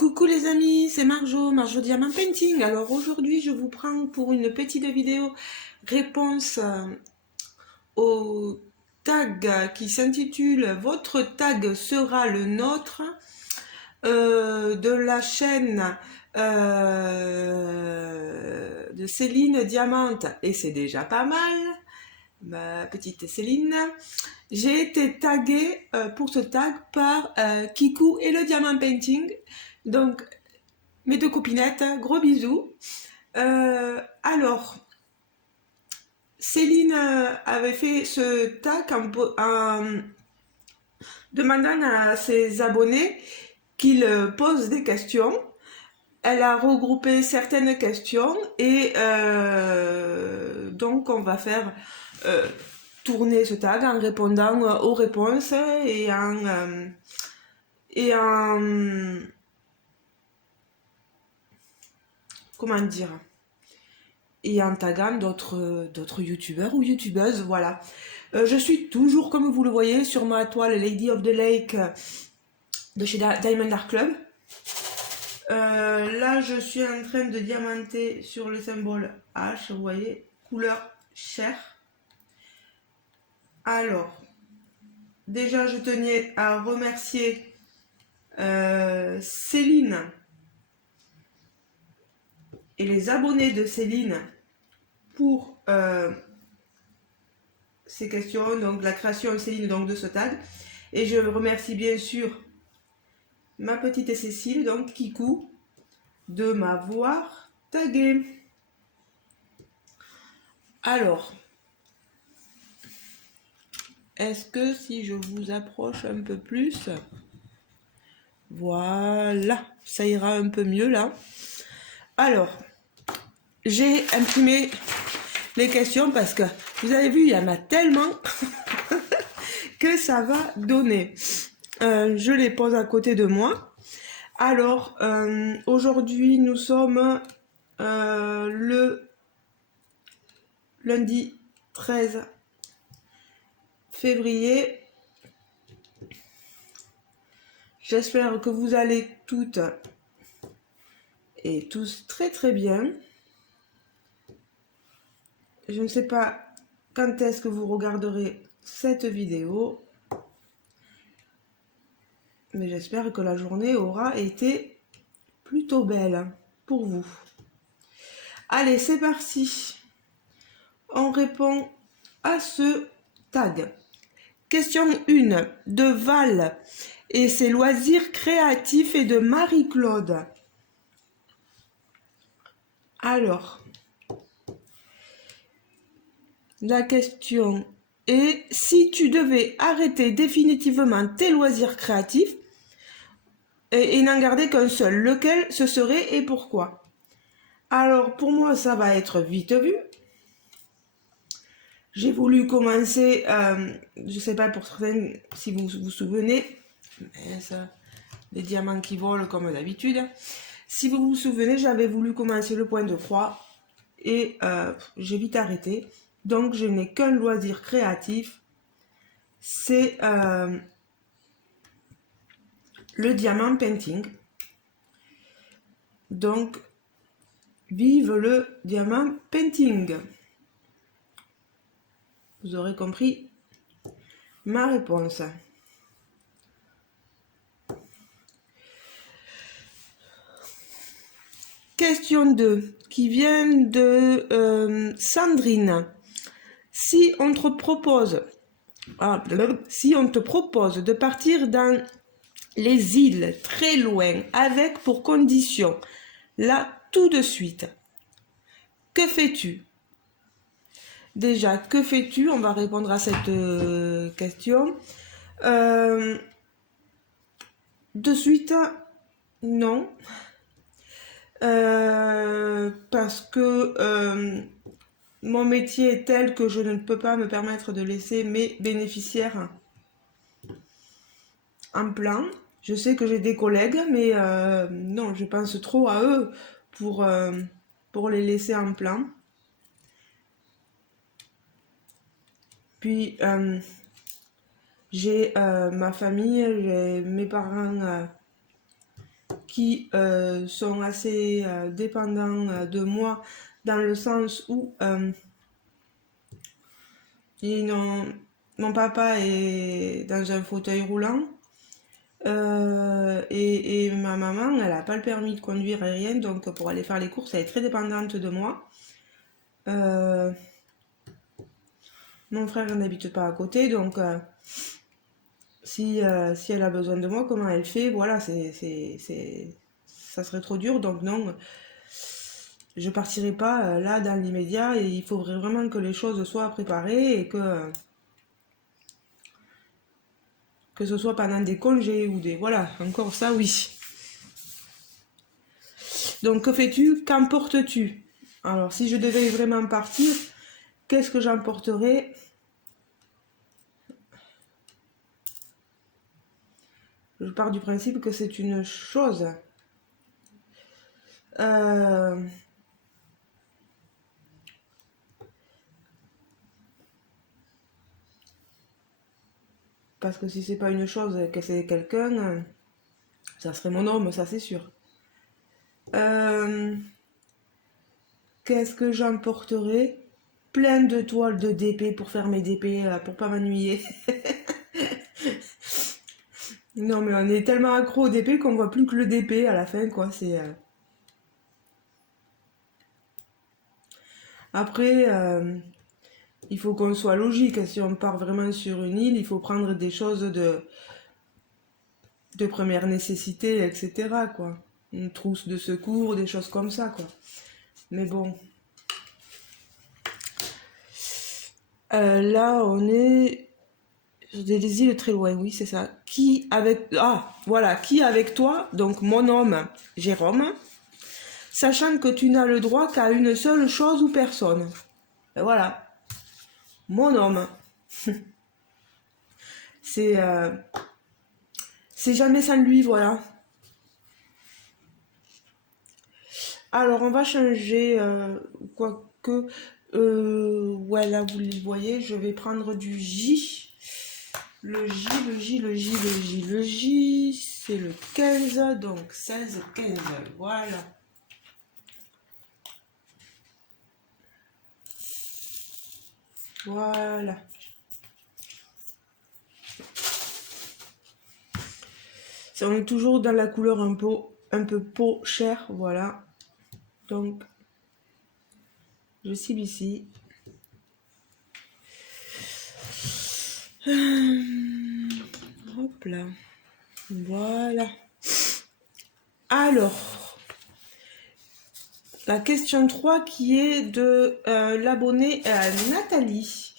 Coucou les amis, c'est Marjo Diamant Painting. Alors aujourd'hui, je vous prends pour une petite vidéo réponse au tag qui s'intitule Votre tag sera le nôtre de la chaîne de Céline Diamante. Et c'est déjà pas mal, ma petite Céline. J'ai été taguée pour ce tag par Kikou et le Diamant Painting. Donc, mes deux copinettes, gros bisous. Alors, Céline avait fait ce tag en demandant à ses abonnés qu'ils posent des questions. Elle a regroupé certaines questions et donc on va faire tourner ce tag en répondant aux réponses et en comment dire, et en taguant d'autres youtubeurs ou youtubeuses, voilà. Je suis toujours, comme vous le voyez, sur ma toile Lady of the Lake de chez Diamond Art Club. Là, je suis en train de diamanter sur le symbole H, vous voyez, couleur chair. Alors, déjà, je tenais à remercier Céline et les abonnés de Céline pour ces questions, donc la création Céline donc, de ce tag. Et je remercie bien sûr ma petite Cécile, donc Kikou, de m'avoir tagué. Alors, est-ce que si je vous approche un peu plus, voilà, ça ira un peu mieux là. Alors, j'ai imprimé les questions parce que vous avez vu, il y en a tellement que ça va donner. Je les pose à côté de moi. Alors, aujourd'hui, nous sommes le lundi 13 février. J'espère que vous allez toutes et tous très très bien. Je ne sais pas quand est-ce que vous regarderez cette vidéo, mais j'espère que la journée aura été plutôt belle pour vous. Allez, c'est parti. On répond à ce tag. Question 1 de Val et ses loisirs créatifs et de Marie-Claude. Alors, la question est: si tu devais arrêter définitivement tes loisirs créatifs et n'en garder qu'un seul, lequel ce serait et pourquoi? Alors, pour moi, ça va être vite vu. J'ai voulu commencer, je ne sais pas pour certains si vous vous souvenez, mais ça, les diamants qui volent comme d'habitude. Si vous vous souvenez, j'avais voulu commencer le point de croix et j'ai vite arrêté. Donc je n'ai qu'un loisir créatif, c'est le diamant painting. Donc vive le diamant painting. Vous aurez compris ma réponse. Question 2 qui vient de Sandrine. Si on te propose de partir dans les îles très loin avec pour condition, là tout de suite, que fais-tu? Déjà, que fais-tu? On va répondre à cette question. De suite, non. Parce que mon métier est tel que je ne peux pas me permettre de laisser mes bénéficiaires en plan. Je sais que j'ai des collègues, mais non, je pense trop à eux pour les laisser en plan. Puis, j'ai ma famille, j'ai mes parents qui sont assez dépendants de moi, dans le sens où mon papa est dans un fauteuil roulant. Et ma maman, elle n'a pas le permis de conduire et rien, donc pour aller faire les courses, elle est très dépendante de moi. Mon frère n'habite pas à côté, donc si elle a besoin de moi, comment elle fait? Voilà, ça serait trop dur, donc non, je partirai pas là dans l'immédiat, et il faudrait vraiment que les choses soient préparées et que ce soit pendant des congés ou des... Voilà, encore ça, oui. Donc, que fais-tu? Qu'emportes-tu? Alors, si je devais vraiment partir, qu'est-ce que j'emporterais? Je pars du principe que c'est une chose. Parce que si c'est pas une chose, que c'est quelqu'un, ça serait mon homme, ça c'est sûr. Qu'est-ce que j'emporterais? Plein de toiles de DP pour faire mes DP, pour pas m'ennuyer. Non mais on est tellement accro au DP qu'on voit plus que le DP à la fin, quoi. Après, il faut qu'on soit logique. Si on part vraiment sur une île, il faut prendre des choses de première nécessité, etc., quoi. Une trousse de secours, des choses comme ça, quoi. Mais bon. Là, on est sur des îles très loin, oui, c'est ça. Qui avec toi, donc mon homme, Jérôme, sachant que tu n'as le droit qu'à une seule chose ou personne. Et voilà, mon homme. C'est c'est jamais sans lui, voilà. Alors, on va changer, quoique, ouais, là, vous le voyez, je vais prendre du J. Le J, le J, le J, le J, le J, c'est le 15, donc 16, 15, voilà. Voilà. Ça, on est toujours dans la couleur un peu peau chair, voilà. Donc, je cible ici. Hop là. Voilà. Alors, la question 3 qui est de l'abonnée Nathalie.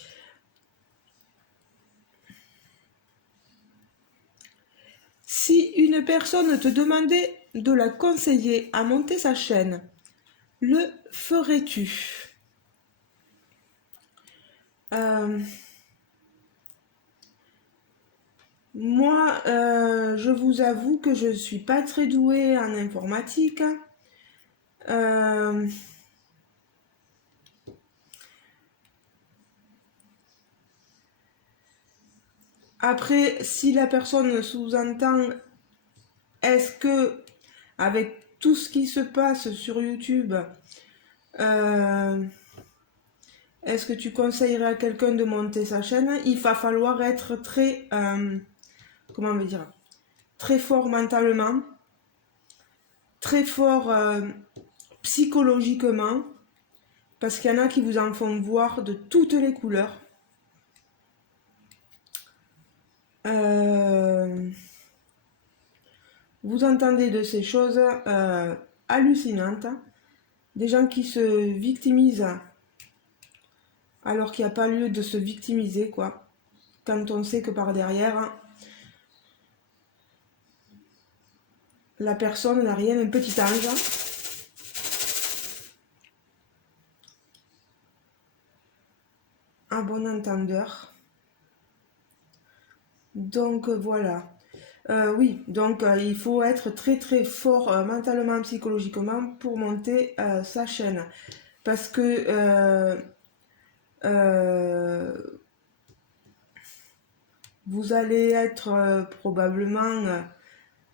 Si une personne te demandait de la conseiller à monter sa chaîne, le ferais-tu? Moi, je vous avoue que je suis pas très douée en informatique. Après, si la personne sous-entend, est-ce que, avec tout ce qui se passe sur YouTube, est-ce que tu conseillerais à quelqu'un de monter sa chaîne? Il va falloir être très, comment on va dire, très fort mentalement, très fort psychologiquement, parce qu'il y en a qui vous en font voir de toutes les couleurs. Vous entendez de ces choses hallucinantes, des gens qui se victimisent alors qu'il n'y a pas lieu de se victimiser, quoi. Quand on sait que par derrière, la personne n'a rien, un petit ange. Un bon entendeur. Donc voilà. Oui, donc il faut être très très fort mentalement, psychologiquement pour monter sa chaîne. Parce que vous allez être probablement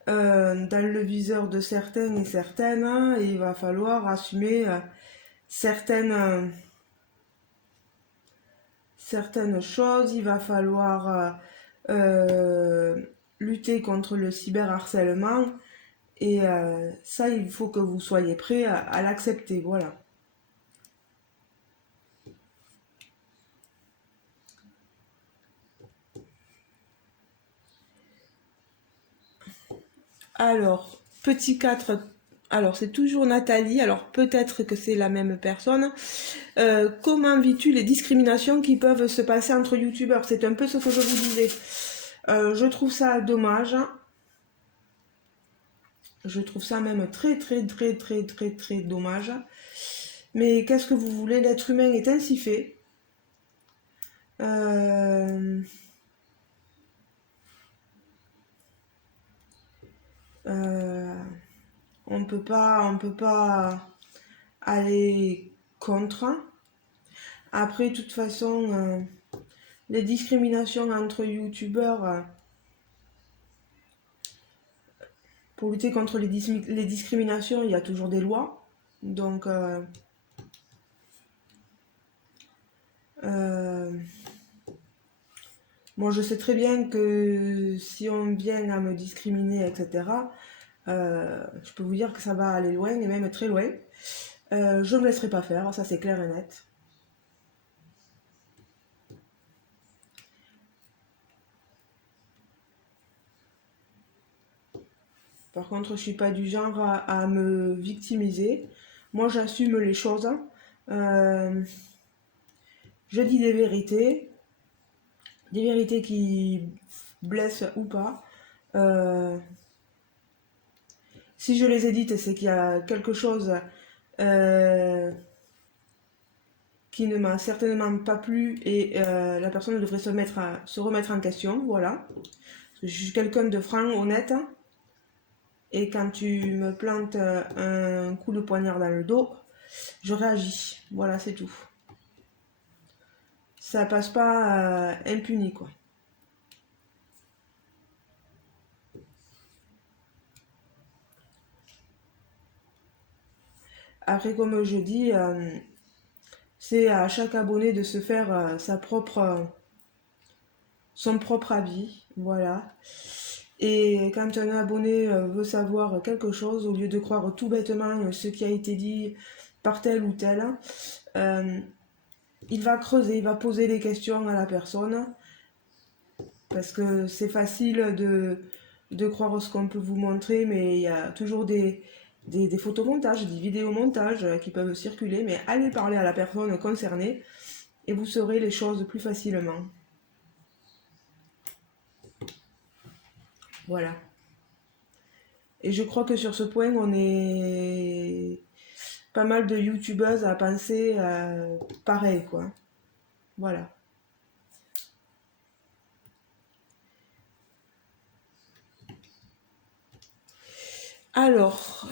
dans le viseur de certains et certaines, et il va falloir assumer certaines, certaines choses, il va falloir lutter contre le cyberharcèlement, et ça, il faut que vous soyez prêts à l'accepter, voilà. Alors, petit 4. Alors c'est toujours Nathalie, alors peut-être que c'est la même personne. Comment vis-tu les discriminations qui peuvent se passer entre youtubeurs? C'est un peu ce que je vous disais. Je trouve ça dommage. Je trouve ça même très très très très très très dommage. Mais qu'est-ce que vous voulez? L'être humain est ainsi fait. Euh, euh, on peut pas aller contre. Après, de toute façon, les discriminations entre youtubeurs, pour lutter contre les discriminations, il y a toujours des lois. Donc, euh, moi, je sais très bien que si on vient à me discriminer, etc., je peux vous dire que ça va aller loin et même très loin. Je ne me laisserai pas faire, ça c'est clair et net. Par contre, je suis pas du genre à me victimiser. Moi, j'assume les choses. Euh, je dis des vérités qui blessent ou pas. Euh, si je les ai dites, c'est qu'il y a quelque chose euh, qui ne m'a certainement pas plu et la personne devrait se remettre en question. Voilà. Je suis quelqu'un de franc, honnête. Et quand tu me plantes un coup de poignard dans le dos, je réagis. Voilà, c'est tout. Ça passe pas impuni, quoi. Après, comme je dis, c'est à chaque abonné de se faire son propre avis. Voilà. Et quand un abonné veut savoir quelque chose, au lieu de croire tout bêtement ce qui a été dit par tel ou tel, euh, il va creuser, il va poser des questions à la personne, parce que c'est facile de croire ce qu'on peut vous montrer, mais il y a toujours des photomontages, des vidéomontages qui peuvent circuler, mais allez parler à la personne concernée et vous saurez les choses plus facilement. Voilà. Et je crois que sur ce point, on est pas mal de youtubeuses à penser pareil, quoi. Voilà. Alors,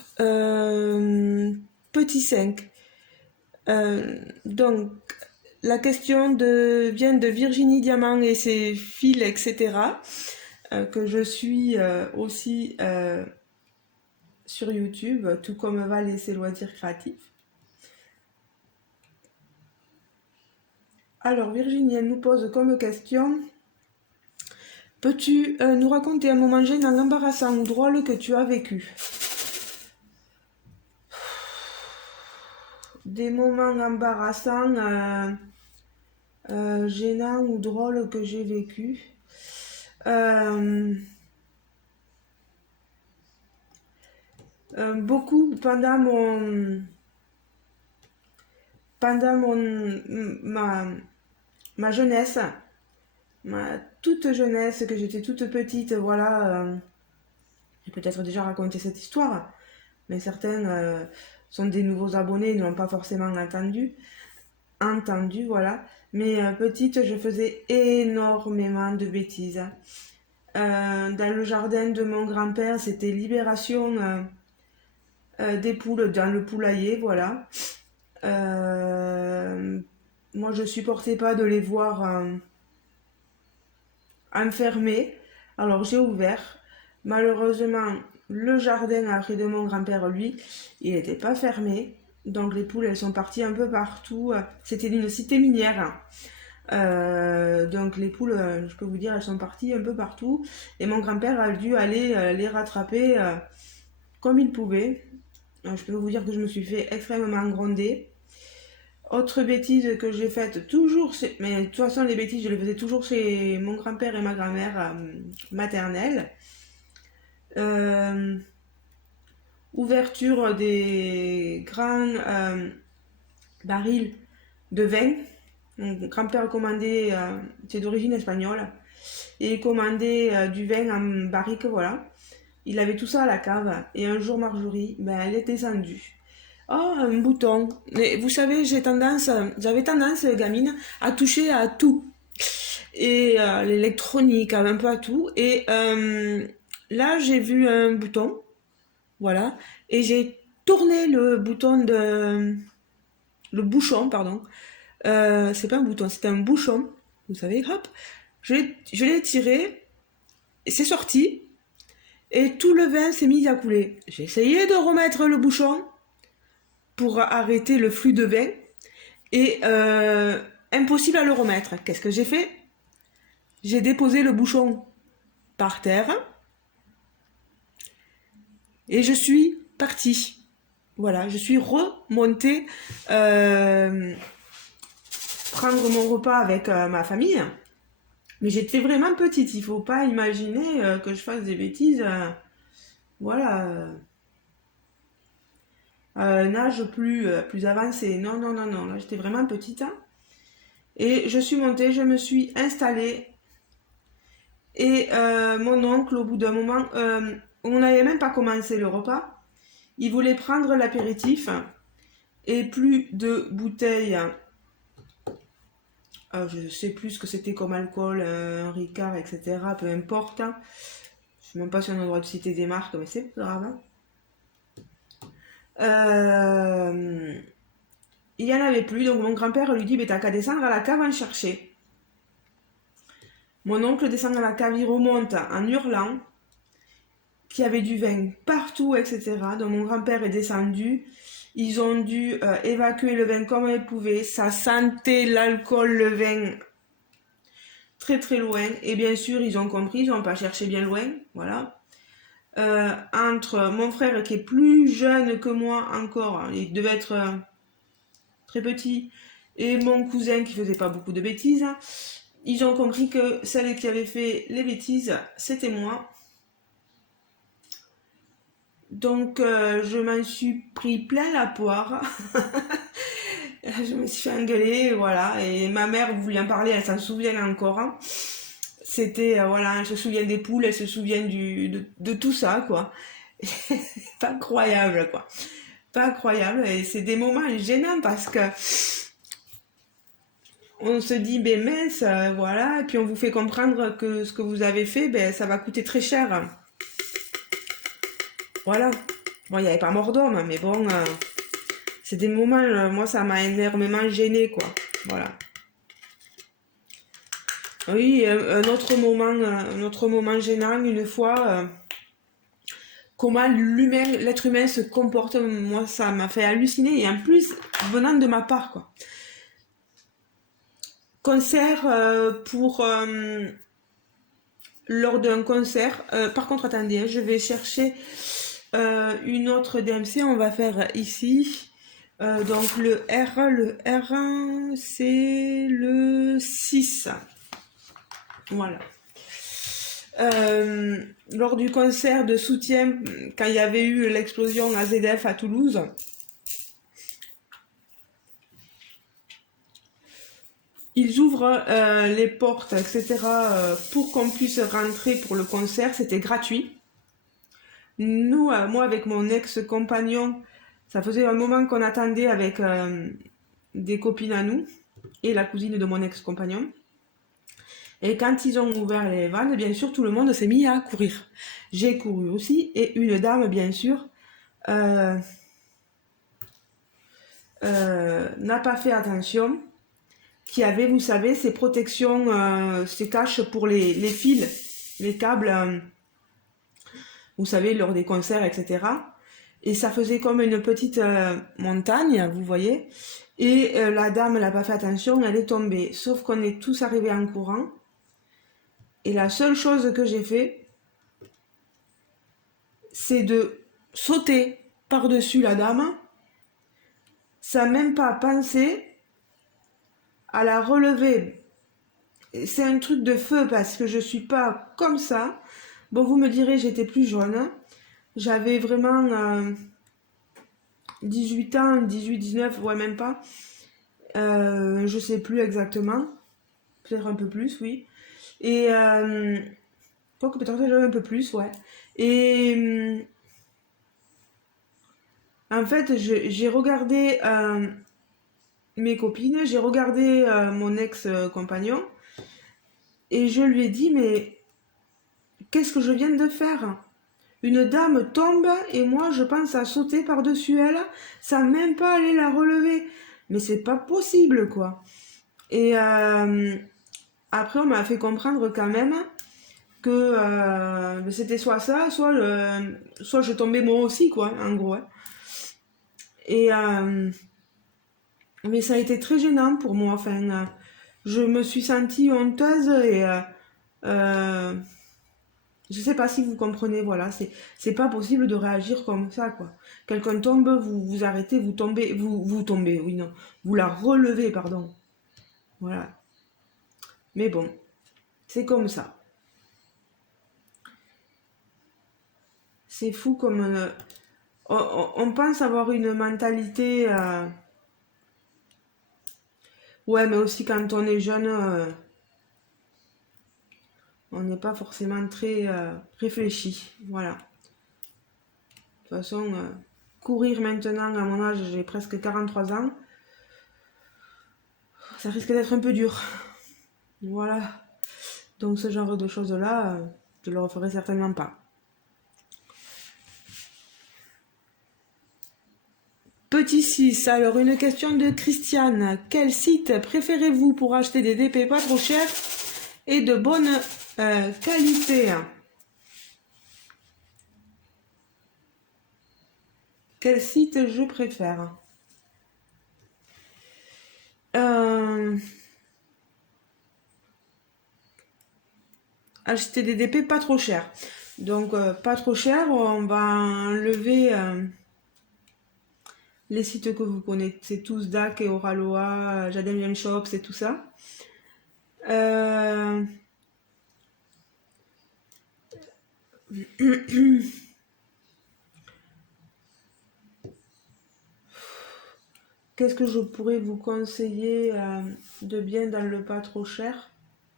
petit 5. Donc, la question vient de Virginie Diamant et ses fils, etc., que je suis aussi sur YouTube, tout comme Val et ses loisirs créatifs. Alors, Virginie, elle nous pose comme question: peux-tu nous raconter un moment gênant, embarrassant ou drôle que tu as vécu? Des moments embarrassants, gênants ou drôles que j'ai vécu. Euh, Beaucoup pendant ma jeunesse, ma toute jeunesse, que j'étais toute petite, voilà. J'ai peut-être déjà raconté cette histoire, mais certains sont des nouveaux abonnés et ne l'ont pas forcément entendu, voilà. Mais petite, je faisais énormément de bêtises. Dans le jardin de mon grand-père, c'était libération des poules dans le poulailler, voilà. Euh, Moi, je supportais pas de les voir enfermés. Alors, j'ai ouvert. Malheureusement, le jardin après de mon grand-père, lui, il n'était pas fermé. Donc les poules, elles sont parties un peu partout. C'était une cité minière. Donc les poules, je peux vous dire, elles sont parties un peu partout. Et mon grand-père a dû aller les rattraper comme il pouvait. Je peux vous dire que je me suis fait extrêmement gronder. Autre bêtise que j'ai faite toujours, mais de toute façon les bêtises je les faisais toujours chez mon grand-père et ma grand-mère maternelle. Euh, Ouverture des grands barils de vin. Mon grand-père commandait, c'est d'origine espagnole, et il commandait du vin en barrique, voilà. Il avait tout ça à la cave. Et un jour, Marjorie, ben, elle est descendue. Oh, un bouton. Mais vous savez, j'avais tendance, gamine, à toucher à tout. Et l'électronique, un peu à tout. Et là, j'ai vu un bouton. Voilà. Et j'ai tourné le bouton de... Le bouchon, pardon. C'est pas un bouton, c'est un bouchon. Vous savez, hop. Je l'ai tiré. Et c'est sorti. Et tout le vin s'est mis à couler. J'ai essayé de remettre le bouchon pour arrêter le flux de vin. Et impossible à le remettre. Qu'est-ce que j'ai fait? J'ai déposé le bouchon par terre. Et je suis partie. Voilà, je suis remontée prendre mon repas avec ma famille. Mais j'étais vraiment petite. Il faut pas imaginer que je fasse des bêtises. Voilà. À un âge plus avancé. Non, non, non, non. Là, j'étais vraiment petite. Hein. Et je suis montée, je me suis installée. Et mon oncle, au bout d'un moment, on n'avait même pas commencé le repas. Il voulait prendre l'apéritif et plus de bouteilles. Je ne sais plus ce que c'était comme alcool, un Ricard, etc. Peu importe. Hein. Je ne sais même pas si on a le droit de citer des marques, mais c'est pas grave. Hein. Il n'y en avait plus, donc mon grand-père lui dit, t'as qu'à descendre à la cave en chercher. Mon oncle descend à la cave, il remonte en hurlant qu'il y avait du vin partout, etc. Donc mon grand-père est descendu. Ils ont dû évacuer le vin comme ils pouvaient. Ça sentait l'alcool, le vin très très loin. Et bien sûr, ils ont compris, ils n'ont pas cherché bien loin. Voilà. Entre mon frère qui est plus jeune que moi encore, il devait être très petit, et mon cousin qui faisait pas beaucoup de bêtises, ils ont compris que celle qui avait fait les bêtises, c'était moi. Donc je m'en suis pris plein la poire. Je me suis fait engueuler, voilà. Et ma mère voulait en parler, elle s'en souvient encore. Hein. C'était, voilà, elle se souvient des poules, elle se souvient de tout ça, quoi. Pas croyable, quoi. Pas croyable. Et c'est des moments gênants parce que on se dit, ben mince, voilà. Et puis on vous fait comprendre que ce que vous avez fait, ben ça va coûter très cher. Voilà. Bon, il n'y avait pas mort d'homme, mais bon, c'est des moments, moi ça m'a énormément gêné, quoi. Voilà. Oui, un autre moment gênant, une fois, comment l'être humain se comporte, moi ça m'a fait halluciner, et en plus, venant de ma part, quoi. Concert lors d'un concert, par contre, attendez, hein, je vais chercher une autre DMC, on va faire ici. Donc le R1, c'est le 6. Voilà. Lors du concert de soutien, quand il y avait eu l'explosion AZF à Toulouse, ils ouvrent les portes, etc. Pour qu'on puisse rentrer pour le concert, c'était gratuit. Nous, moi avec mon ex-compagnon, ça faisait un moment qu'on attendait avec des copines à nous et la cousine de mon ex-compagnon. Et quand ils ont ouvert les vannes, bien sûr, tout le monde s'est mis à courir. J'ai couru aussi, et une dame, bien sûr, n'a pas fait attention, qui avait, vous savez, ces protections, ces caches pour les fils, les câbles vous savez, lors des concerts, etc. Et ça faisait comme une petite montagne, vous voyez. Et la dame n'a pas fait attention, elle est tombée. Sauf qu'on est tous arrivés en courant. Et la seule chose que j'ai fait, c'est de sauter par-dessus la dame, sans même pas penser à la relever. C'est un truc de feu parce que je suis pas comme ça. Bon, vous me direz, j'étais plus jeune. J'avais vraiment 18 ans, 18, 19, ouais, même pas. Je sais plus exactement. Peut-être un peu plus, oui. Et peut-être j'avais un peu plus, ouais. Et en fait, j'ai regardé mes copines, j'ai regardé mon ex-compagnon et je lui ai dit, mais qu'est-ce que je viens de faire? Une dame tombe et moi je pense à sauter par-dessus elle sans même pas aller la relever. Mais c'est pas possible, quoi. Et après, on m'a fait comprendre quand même que c'était soit ça, soit je tombais moi aussi, quoi, en gros. Hein. Et mais ça a été très gênant pour moi. Enfin, je me suis sentie honteuse et je sais pas si vous comprenez. Voilà, c'est pas possible de réagir comme ça, quoi. Quelqu'un tombe, vous arrêtez, vous tombez, vous tombez. Oui, non, vous la relevez, pardon. Voilà. Mais bon, c'est comme ça. C'est fou comme on pense avoir une mentalité. Ouais, mais aussi quand on est jeune, on n'est pas forcément très réfléchi. Voilà. De toute façon, courir maintenant, à mon âge, j'ai presque 43 ans, ça risque d'être un peu dur. Voilà. Donc ce genre de choses-là, je le referai certainement pas. Petit 6, alors une question de Christiane. Quel site préférez-vous pour acheter des DP pas trop chers et de bonne qualité? Quel site je préfère? Acheter des DP pas trop chers. Donc pas trop cher, on va enlever les sites que vous connaissez tous, DAC et Oraloa, Jadem Yam Shop, c'est tout ça. Qu'est-ce que je pourrais vous conseiller de bien dans le pas trop cher?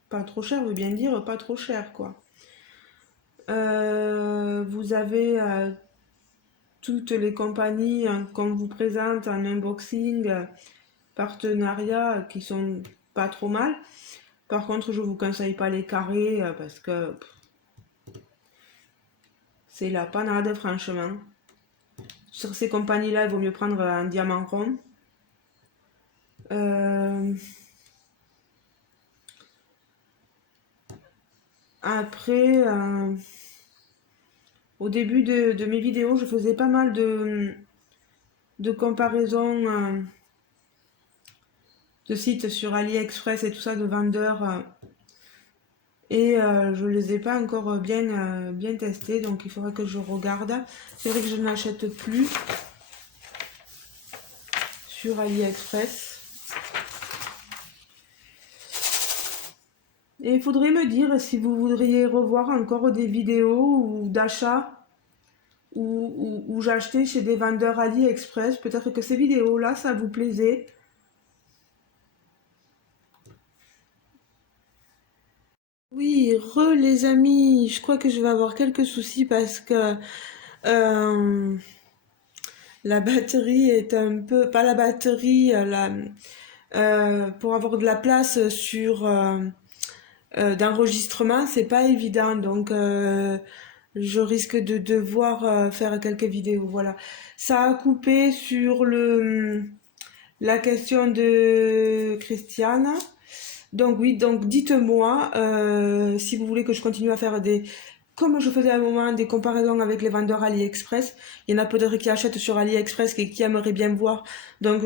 Pas trop cher veut bien dire pas trop cher, quoi. Vous avez toutes les compagnies qu'on vous présente en unboxing, partenariats qui sont pas trop mal. Par contre, je vous conseille pas les carrés parce que c'est la panade, franchement. Sur ces compagnies-là, il vaut mieux prendre un diamant rond. Après, au début de mes vidéos, je faisais pas mal de comparaisons de sites sur AliExpress et tout ça, de vendeurs. Et je les ai pas encore bien testés, donc il faudrait que je regarde. C'est vrai que je n'achète plus sur AliExpress. Et il faudrait me dire si vous voudriez revoir encore des vidéos ou d'achats où j'achetais chez des vendeurs AliExpress. Peut-être que ces vidéos-là, ça vous plaisait. Oui, les amis, je crois que je vais avoir quelques soucis parce que euh, la batterie est un peu, pas la batterie, pour avoir de la place sur d'enregistrement, c'est pas évident, donc je risque de devoir faire quelques vidéos. Voilà, ça a coupé sur la question de Christiane. Donc oui, donc dites-moi si vous voulez que je continue à faire comme je faisais à un moment des comparaisons avec les vendeurs AliExpress, il y en a peut-être qui achètent sur AliExpress et qui aimeraient bien voir. Donc,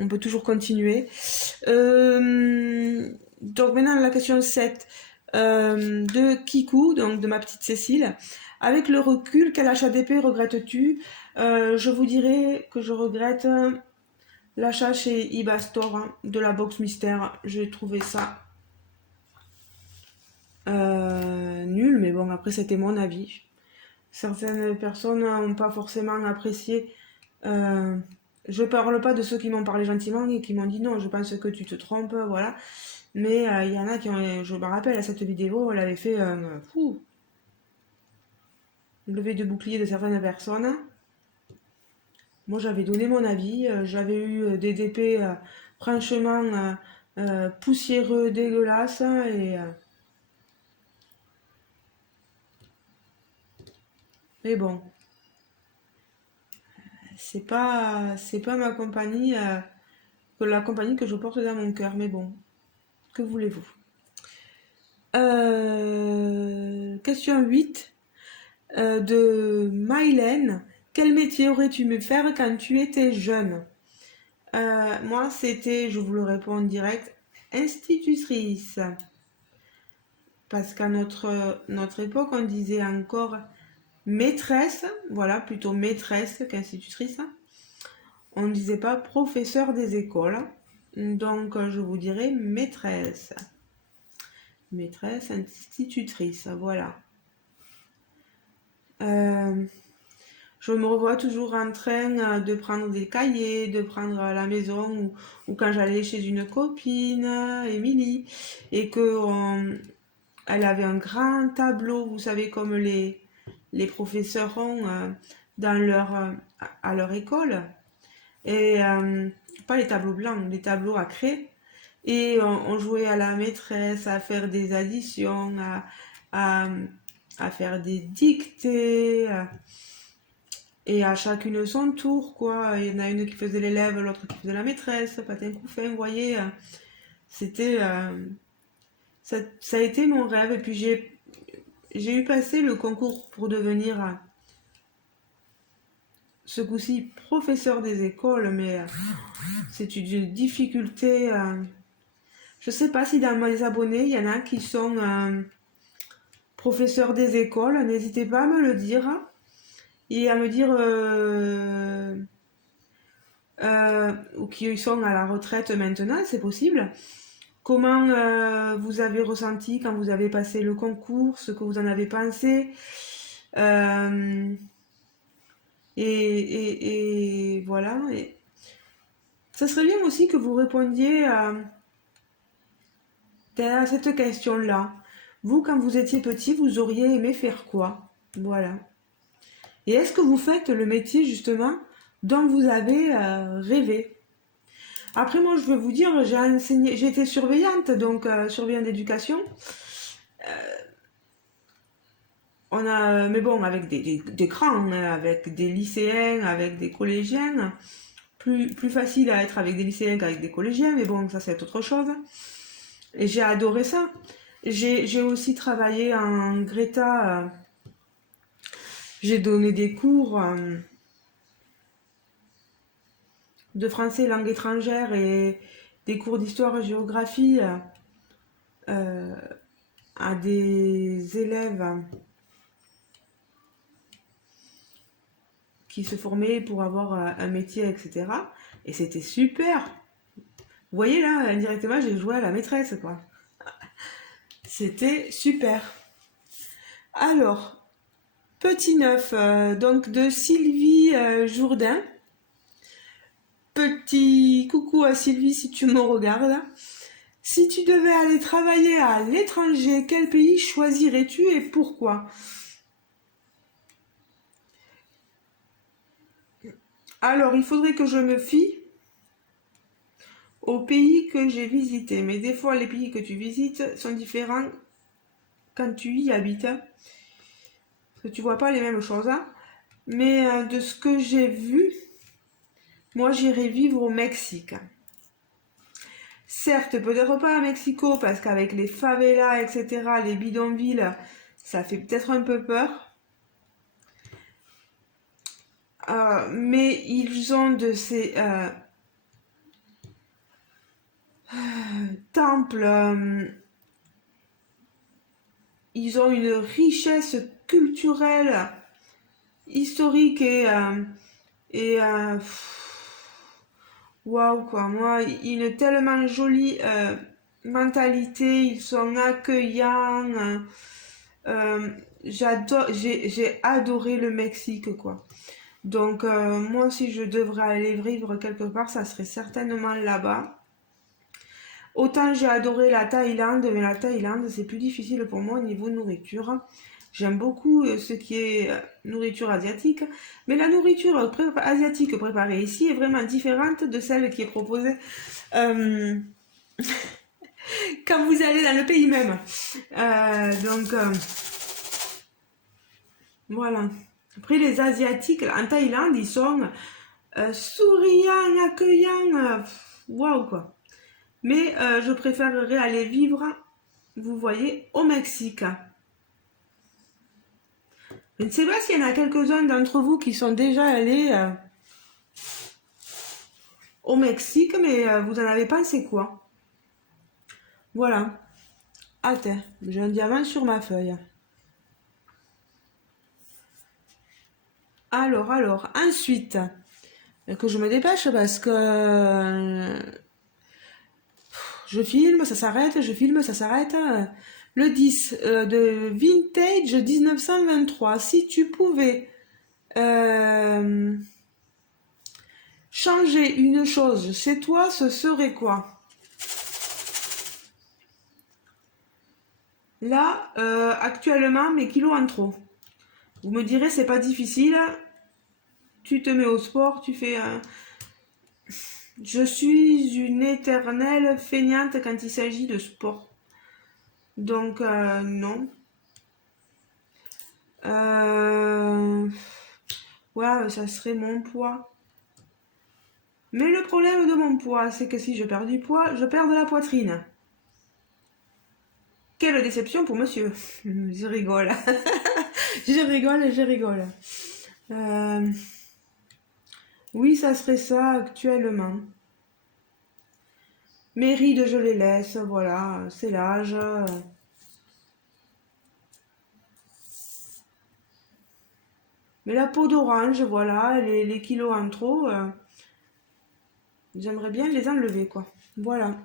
on peut toujours continuer. Donc maintenant, la question 7 de Kikou, donc de ma petite Cécile. Avec le recul, quel achat d'épée regrettes-tu? Je vous dirais que je regrette l'achat chez eBay Store, hein, de la box mystère. J'ai trouvé ça nul, mais bon, après, c'était mon avis. Certaines personnes n'ont pas forcément apprécié. Je parle pas de ceux qui m'ont parlé gentiment et qui m'ont dit non, je pense que tu te trompes, voilà. Mais il y en a qui ont, je me rappelle à cette vidéo, elle avait fait un lever de bouclier de certaines personnes. Moi, j'avais donné mon avis, j'avais eu des DP franchement poussiéreux, dégueulasses, mais bon, c'est pas ma compagnie, que la compagnie que je porte dans mon cœur, mais bon, que voulez-vous? Question 8 de Mylène. Quel métier aurais-tu aimé faire quand tu étais jeune? Moi, c'était, je vous le réponds en direct, institutrice. Parce qu'à notre époque, on disait encore maîtresse, voilà, plutôt maîtresse qu'institutrice. On ne disait pas professeur des écoles. Donc, je vous dirais maîtresse. Maîtresse, institutrice, voilà. Je me revois toujours en train de prendre des cahiers, de prendre à la maison ou quand j'allais chez une copine, Émilie, et que elle avait un grand tableau, vous savez, comme les professeurs ont dans à leur école. Et pas les tableaux blancs, les tableaux à craie. Et on jouait à la maîtresse, à faire des additions, à, à faire des dictées. Et à chacune son tour, quoi. Il y en a une qui faisait l'élève, l'autre qui faisait la maîtresse, patin couffin, vous voyez. C'était... ça a été mon rêve. Et puis j'ai eu passé le concours pour devenir, ce coup-ci, professeur des écoles, mais c'est une difficulté. Je sais pas si dans mes abonnés, il y en a qui sont professeurs des écoles. N'hésitez pas à me le dire et à me dire... ou qui sont à la retraite maintenant, c'est possible. Comment vous avez ressenti quand vous avez passé le concours, ce que vous en avez pensé. Euh, et voilà. Et ça serait bien aussi que vous répondiez à cette question-là. Vous, quand vous étiez petit, vous auriez aimé faire quoi? Voilà. Et est-ce que vous faites le métier justement dont vous avez rêvé? Après, moi, je vais vous dire, j'ai été surveillante, donc surveillante d'éducation. Mais bon, avec des grands, hein, avec des lycéens, avec des collégiens. Plus facile à être avec des lycéens qu'avec des collégiens, mais bon, ça c'est autre chose. Et j'ai adoré ça. J'ai aussi travaillé en Greta. J'ai donné des cours de français langue étrangère et des cours d'histoire et géographie à des élèves qui se formaient pour avoir un métier, etc. Et c'était super. Vous voyez là, indirectement, j'ai joué à la maîtresse, quoi. C'était super. Alors, petit neuf, donc de Sylvie Jourdain. Petit coucou à Sylvie si tu me regardes. Si tu devais aller travailler à l'étranger, quel pays choisirais-tu et pourquoi? Alors, il faudrait que je me fie aux pays que j'ai visités. Mais des fois, les pays que tu visites sont différents quand tu y habites. Parce que tu vois pas les mêmes choses. Hein. Mais de ce que j'ai vu, moi, j'irais vivre au Mexique. Certes, peut-être pas à Mexico, parce qu'avec les favelas, etc., les bidonvilles, Ça fait peut-être un peu peur. Mais ils ont de ces temples, ils ont une richesse culturelle, historique et waouh quoi, moi, une tellement jolie mentalité, ils sont accueillants. J'ai adoré le Mexique quoi. Donc moi si je devrais aller vivre quelque part, ça serait certainement là-bas. Autant j'ai adoré la Thaïlande, mais la Thaïlande c'est plus difficile pour moi au niveau nourriture. J'aime beaucoup ce qui est nourriture asiatique, mais la nourriture asiatique préparée ici est vraiment différente de celle qui est proposée euh, quand vous allez dans le pays même. Donc voilà. Après les Asiatiques, en Thaïlande, ils sont souriants, accueillants, waouh quoi. Mais je préférerais aller vivre, vous voyez, au Mexique. Je ne sais pas s'il y en a quelques-uns d'entre vous qui sont déjà allés au Mexique, mais vous en avez pensé quoi? Voilà. Attends, j'ai un diamant sur ma feuille. Alors, ensuite, que je me dépêche parce que je filme, ça s'arrête, je filme, ça s'arrête. Le 10 de Vintage 1923. Si tu pouvais changer une chose chez toi, ce serait quoi? Là, actuellement, mes kilos en trop. Vous me direz, c'est pas difficile. Tu te mets au sport, tu fais un... Je suis une éternelle feignante quand il s'agit de sport. Donc, non. Ouais, ça serait mon poids. Mais le problème de mon poids, c'est que si je perds du poids, je perds de la poitrine. Quelle déception pour monsieur. Je rigole. Je rigole. Oui, ça serait ça actuellement. Mes rides, je les laisse, voilà, c'est l'âge. Mais la peau d'orange, voilà, les kilos en trop, j'aimerais bien les enlever, quoi. Voilà.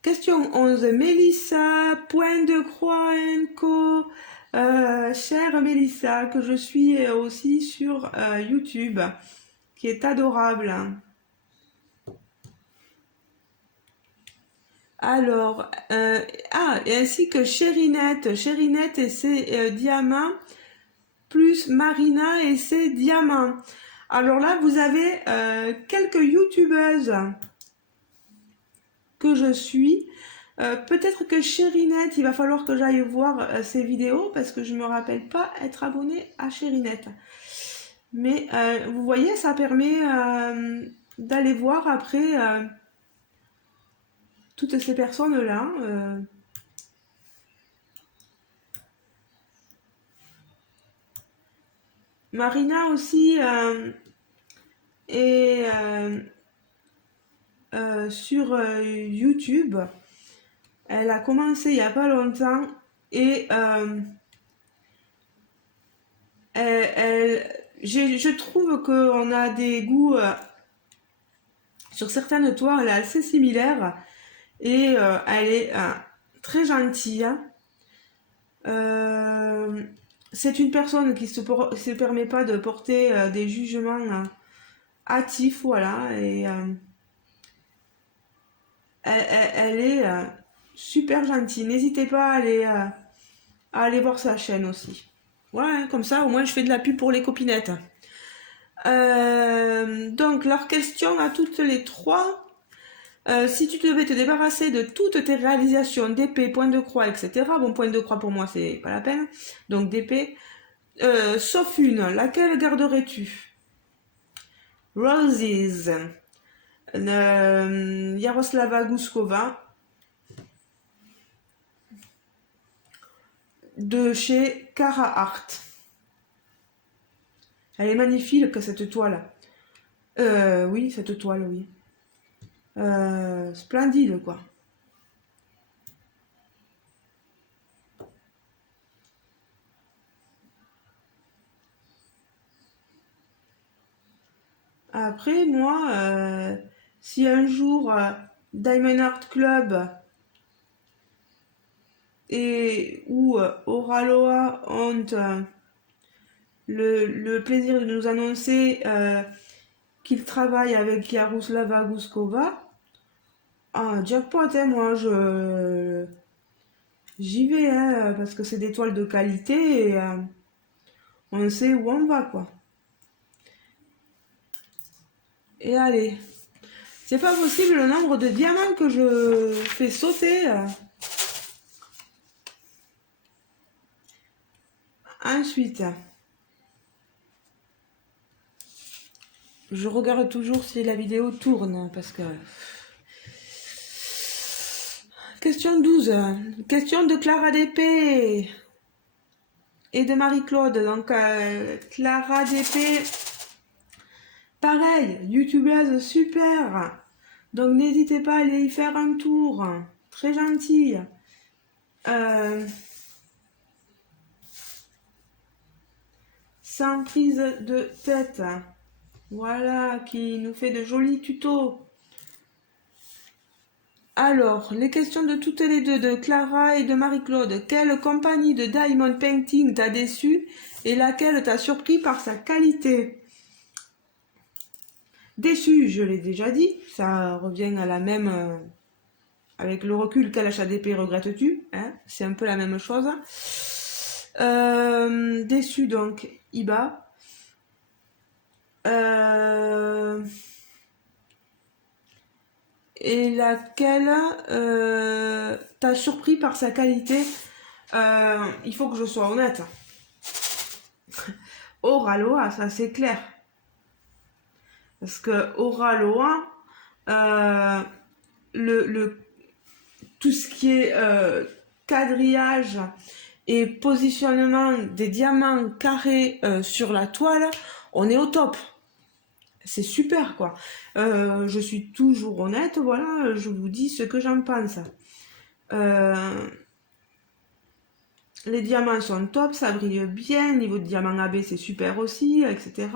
Question 11. Mélissa, point de croix, co. Chère Mélissa, que je suis aussi sur YouTube, qui est adorable. Alors, et ainsi que Chérinette, Chérinette et ses diamants, plus Marina et ses diamants. Alors là, vous avez quelques youtubeuses que je suis. Peut-être que Chérinette, il va falloir que j'aille voir ses vidéos parce que je me rappelle pas être abonnée à Chérinette. Mais vous voyez, ça permet d'aller voir après toutes ces personnes-là. Marina aussi est sur YouTube. Elle a commencé il n'y a pas longtemps et je trouve qu'on a des goûts sur certaines toiles, elle est assez similaire et elle est très gentille. C'est une personne qui se permet pas de porter des jugements hâtifs, voilà, et elle est super gentille. N'hésitez pas à aller voir sa chaîne aussi. Voilà, hein, comme ça, au moins, je fais de la pub pour les copinettes. Donc, leur question à toutes les trois. Si tu devais te débarrasser de toutes tes réalisations d'épée, point de croix, etc. Bon, point de croix pour moi, c'est pas la peine. Donc, d'épée. Sauf une, laquelle garderais-tu? Roses. Yaroslava Guskova. de chez Cara Art. Elle est magnifique cette toile. Oui, cette toile, oui. Splendide, quoi. Après, moi, si un jour Diamond Art Club et ou Oraloa ont le plaisir de nous annoncer qu'ils travaillent avec Yaroslava Guskova, jackpot, hein, moi, j'y vais, hein, parce que c'est des toiles de qualité et on sait où on va, quoi. Et allez, c'est pas possible le nombre de diamants que je fais sauter. Ensuite, je regarde toujours si la vidéo tourne parce que... Question 12. Question de Clara DP et de Marie-Claude. Donc, Clara DP, pareil, youtubeuse super. Donc, n'hésitez pas à aller y faire un tour. Très gentille. Sans prise de tête. Voilà, qui nous fait de jolis tutos. Alors, les questions de toutes les deux, de Clara et de Marie-Claude. Quelle compagnie de Diamond Painting t'a déçu et laquelle t'a surpris par sa qualité? Déçu, je l'ai déjà dit, ça revient à la même... avec le recul, quel HADP regrettes-tu, hein? C'est un peu la même chose. Déçu, donc, Iba. Et laquelle t'a surpris par sa qualité? Il faut que je sois honnête. Oraloa, ça c'est clair. Parce que Oraloa, tout ce qui est quadrillage et positionnement des diamants carrés sur la toile, on est au top. C'est super, quoi. Je suis toujours honnête, voilà, je vous dis ce que j'en pense. Les diamants sont top, ça brille bien, niveau de diamant AB c'est super aussi, etc.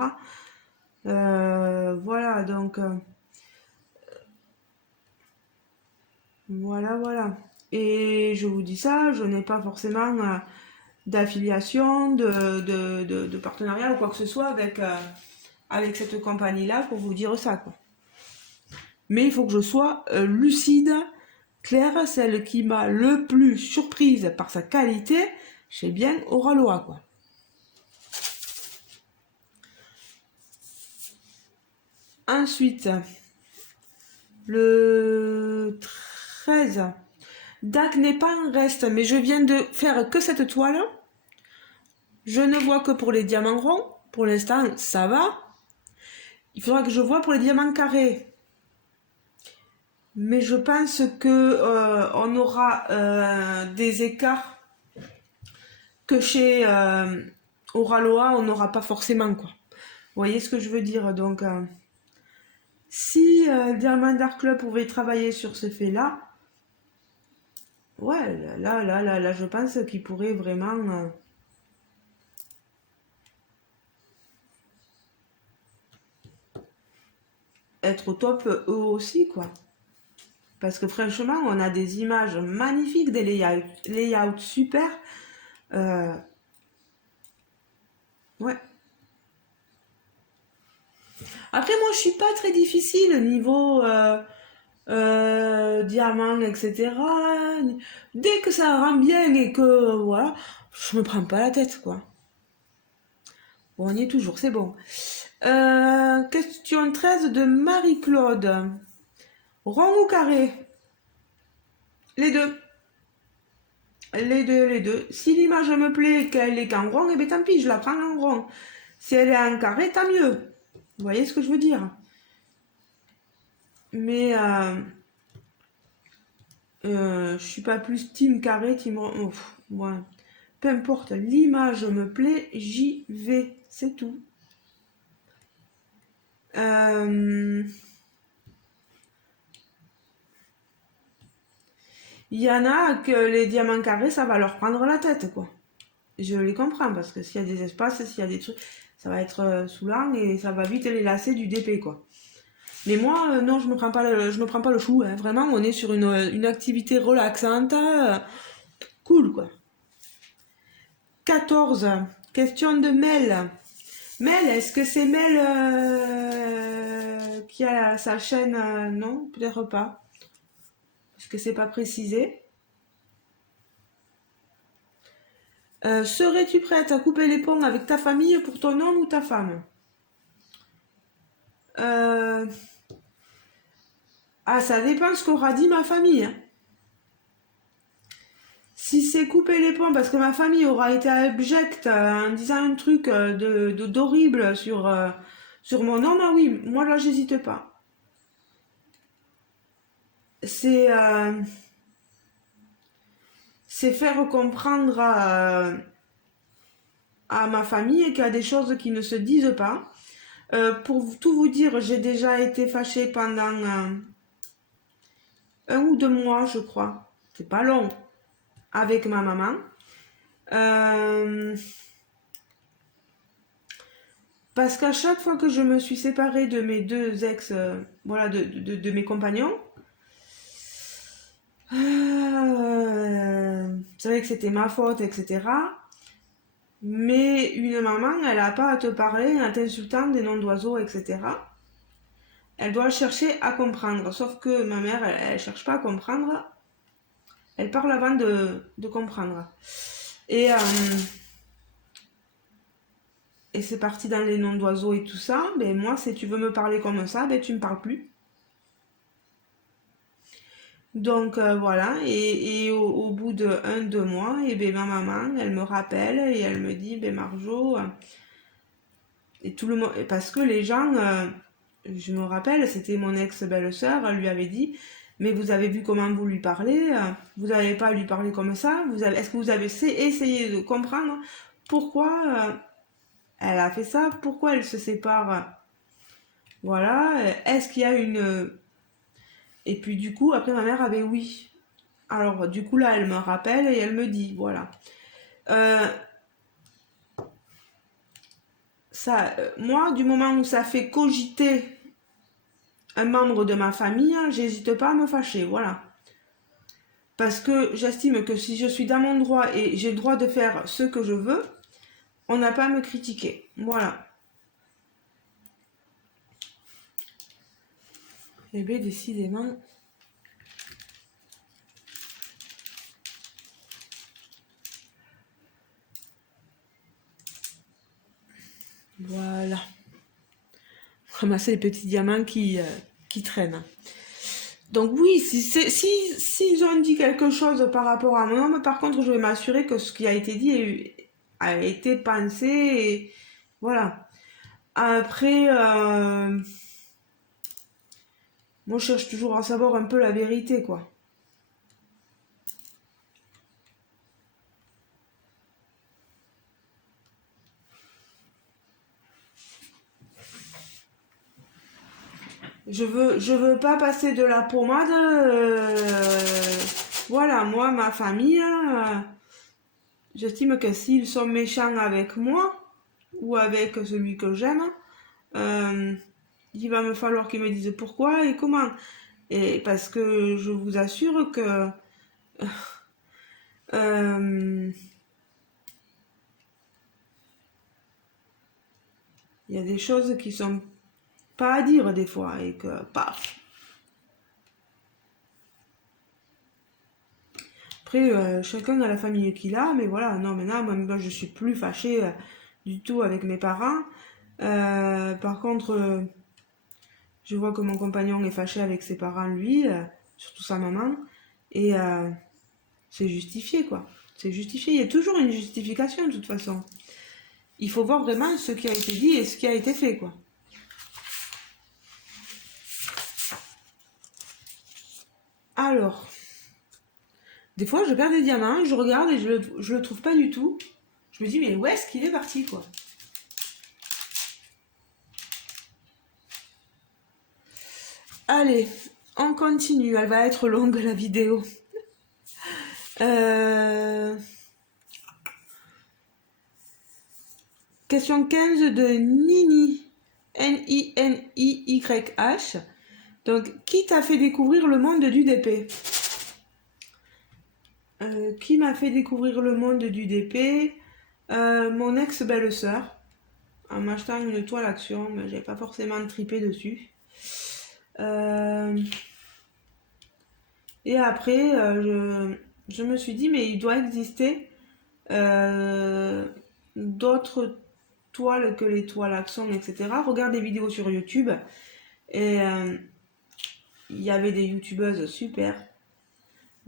Voilà, donc voilà. Et je vous dis ça, je n'ai pas forcément d'affiliation, de partenariat ou quoi que ce soit avec cette compagnie-là pour vous dire ça, quoi. Mais il faut que je sois lucide, claire, celle qui m'a le plus surprise par sa qualité, c'est bien Oraloa, quoi. Ensuite, le 13, Dac n'est pas en reste, mais je viens de faire que cette toile. Je ne vois que pour les diamants ronds. Pour l'instant, ça va. Il faudra que je vois pour les diamants carrés. Mais je pense que on aura des écarts que chez Oraloa, on n'aura pas forcément, quoi. Vous voyez ce que je veux dire? Donc, si Diamond Art Club pouvait travailler sur ce fait-là, ouais, là, je pense qu'ils pourraient vraiment être au top eux aussi, quoi. Parce que franchement, on a des images magnifiques, des layouts super. Ouais. Après, moi, je suis pas très difficile niveau diamant, etc. Dès que ça rend bien et que, voilà, je me prends pas la tête, quoi. Bon, on y est toujours, c'est bon. Question 13 de Marie-Claude. Rond ou carré? Les deux. Les deux. Si l'image me plaît et qu'elle est qu'en rond, eh bien tant pis, je la prends en rond. Si elle est en carré, tant mieux. Vous voyez ce que je veux dire? Mais je suis pas plus team carré, team rond. Ouais. Peu importe, l'image me plaît, j'y vais. C'est tout. Il y en a que les diamants carrés, ça va leur prendre la tête, quoi. Je les comprends, parce que s'il y a des espaces, s'il y a des trucs, ça va être saoulant et ça va vite les lasser du DP, quoi. Mais moi, non, je me prends pas le chou, hein. Vraiment, on est sur une activité relaxante, cool, quoi. 14. Question de Mel. Mel, est-ce que c'est Mel qui a sa chaîne non, peut-être pas. Parce que c'est pas précisé. Serais-tu prête à couper les ponts avec ta famille pour ton homme ou ta femme? Ah, ça dépend ce qu'aura dit ma famille, hein. Si c'est couper les ponts parce que ma famille aura été abjecte en disant un truc d'horrible sur mon homme, ah oui, moi là j'hésite pas. C'est c'est faire comprendre à ma famille qu'il y a des choses qui ne se disent pas. Pour tout vous dire, j'ai déjà été fâchée pendant 1 ou 2 mois, je crois. C'est pas long. Avec ma maman. Parce qu'à chaque fois que je me suis séparée de mes deux ex, voilà, de mes compagnons, c'est vrai que c'était ma faute, etc. Mais une maman, elle n'a pas à te parler en t'insultant des noms d'oiseaux, etc. Elle doit chercher à comprendre. Sauf que ma mère, elle cherche pas à comprendre. Elle parle avant de comprendre. Et, euh, et c'est parti dans les noms d'oiseaux et tout ça. Ben moi, si tu veux me parler comme ça, ben tu me parles plus. Donc voilà, et au bout de 1, 2 mois, et ben ma maman, elle me rappelle et elle me dit, ben Marjo, et tout le monde, parce que les gens, je me rappelle, c'était mon ex-belle-sœur, elle lui avait dit, mais vous avez vu comment vous lui parlez, vous n'avez pas à lui parler comme ça, est-ce que vous avez essayé de comprendre pourquoi elle a fait ça, pourquoi elle se sépare, voilà, est-ce qu'il y a une... Et puis du coup, après ma mère avait oui. Alors du coup là, elle me rappelle et elle me dit, voilà. Euh, moi, du moment où ça fait cogiter un membre de ma famille, j'hésite pas à me fâcher, voilà. Parce que j'estime que si je suis dans mon droit et j'ai le droit de faire ce que je veux, on n'a pas à me critiquer, voilà. Eh bien, décidément... Voilà. Ramasser les petits diamants qui traînent. Donc oui, s'ils ont dit quelque chose par rapport à mon homme, par contre, je vais m'assurer que ce qui a été dit a été pensé et voilà. Après, moi, je cherche toujours à savoir un peu la vérité, quoi. Je veux pas passer de la pommade. Voilà, moi, ma famille, j'estime que s'ils sont méchants avec moi ou avec celui que j'aime, euh, il va me falloir qu'ils me disent pourquoi et comment. Et parce que je vous assure que euh, il y a des choses qui sont pas à dire des fois et que paf. Après, chacun a la famille qu'il a, mais voilà, non, maintenant, moi, je suis plus fâchée du tout avec mes parents. Par contre, je vois que mon compagnon est fâché avec ses parents, lui, surtout sa maman, et c'est justifié, quoi. C'est justifié. Il y a toujours une justification, de toute façon. Il faut voir vraiment ce qui a été dit et ce qui a été fait, quoi. Alors, Des fois, je perds des diamants, je regarde et je le trouve pas du tout. Je me dis, mais où est-ce qu'il est parti, quoi? Allez, on continue. Elle va être longue, la vidéo. Question 15 de Nini. N-I-N-I-Y-H. Donc, qui t'a fait découvrir le monde du DP? Qui m'a fait découvrir le monde du DP? Mon ex-belle-sœur. En m'achetant une toile action, mais j'ai pas forcément tripé dessus. Et après, je me suis dit, mais il doit exister d'autres toiles que les toiles action, etc. Regarde des vidéos sur YouTube. Et il y avait des youtubeuses super.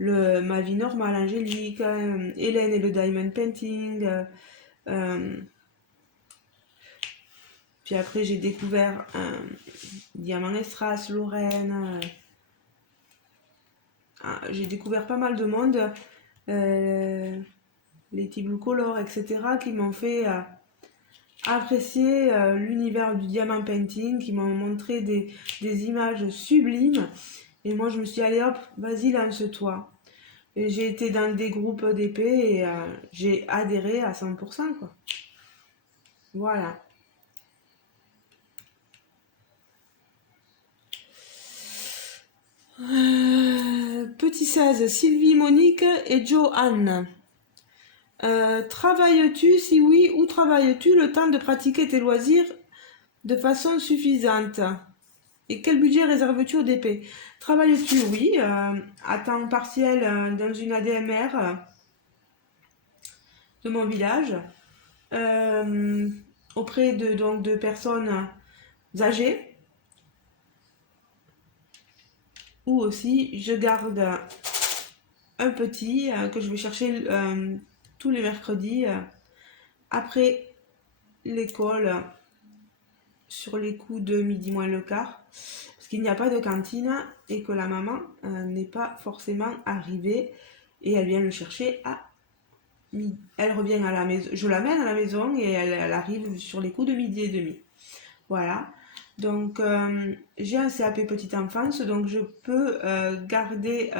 Ma vie normale, Angélique, Hélène et le Diamond Painting. Puis après, j'ai découvert Diamant Estras, Lorraine. J'ai découvert pas mal de monde. Les Blue Color, etc. qui m'ont fait apprécier l'univers du Diamant Painting, qui m'ont montré des images sublimes. Et moi, je me suis dit, allez hop, vas-y, lance-toi. Et j'ai été dans des groupes d'épée et j'ai adhéré à 100%, quoi. Voilà. Petit 16, Sylvie, Monique et Joanne. Travailles-tu, si oui, où travailles-tu le temps de pratiquer tes loisirs de façon suffisante? Et quel budget réserves-tu au DP? Travailles-tu, oui, à temps partiel dans une ADMR de mon village, auprès de personnes âgées, ou aussi je garde un petit que je vais chercher tous les mercredis après l'école sur les coups de midi moins le quart, parce qu'il n'y a pas de cantine et que la maman n'est pas forcément arrivée et elle vient le chercher à midi. Elle revient à la maison, je l'amène à la maison et elle arrive sur les coups de midi et demi. Voilà. Donc j'ai un CAP petite enfance, donc je peux garder